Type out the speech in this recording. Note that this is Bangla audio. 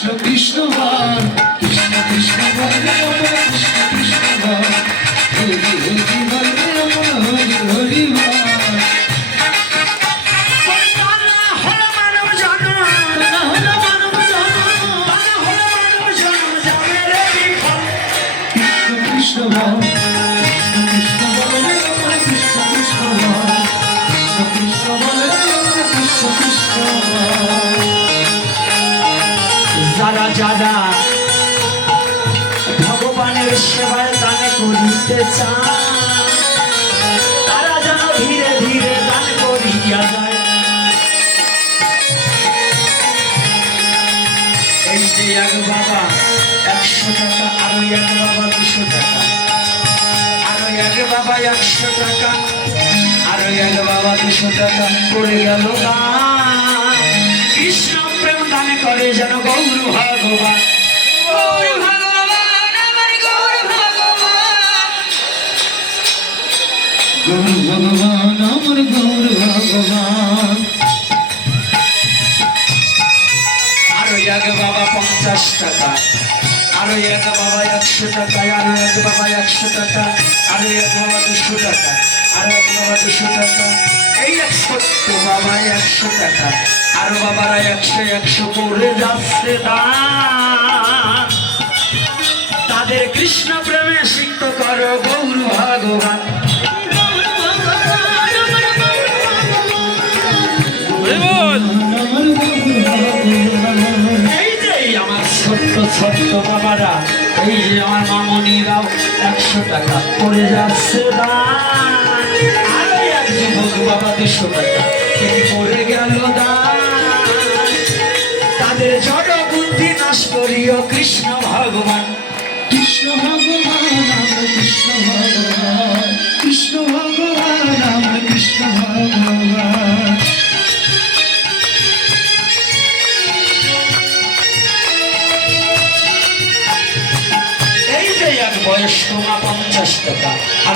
কৃষ্ণ কৃষ্ণ বল কৃষ্ণ কৃষ্ণ বল কৃষ্ণ কৃষ্ণ বল হরি হরি বল হরি হরি বল তারা হলো মানব জন্ম তারা হলো মানব জন্ম। যারা যারা ভগবানের সেবায় দান করিতে চান তারা যেন ধীরে ধীরে দান করিয়া যায়। এই যে এক বাবা, একশো টাকা, আরও এক বাবা, দুশো টাকা। আরও এক বাবা, একশো টাকা, আরও এক বাবা, দুশো টাকা। করে গেল দান যেন গৌর ভগবান। গৌর ভগবান আমার গৌর ভগবান। গৌর ভগবান আমার গৌর ভগবান। আরও এক বাবা পঞ্চাশ টাকা আরও এক বাবা একশো টাকা আরও এক বাবা একশো টাকা আরও এক বাবা দুশো টাকা আরও এক বাবা দুশো টাকা এই এক সত্য বাবা একশো টাকা। আরও বাবারা একশো একশো করে যাচ্ছে তাদের কৃষ্ণ প্রেমে সিক্ত করো গৌর ভগবান। এই যে আমার ছোট্ট ছোট্ট বাবারা এই যে আমার মামনিরাও একশো টাকা করে যাচ্ছে দান আরও এক যুবক বাবা দুশো টাকা। করে গেল দান তাদের জড় বুদ্ধি নাশ করিও কৃষ্ণ ভগবান। কৃষ্ণ ভগবান আমার কৃষ্ণ ভগবান। কৃষ্ণ ভগবান আমার কৃষ্ণ ভগবান। এই যে এক বয়স্ক মা পঞ্চাশ টাকা।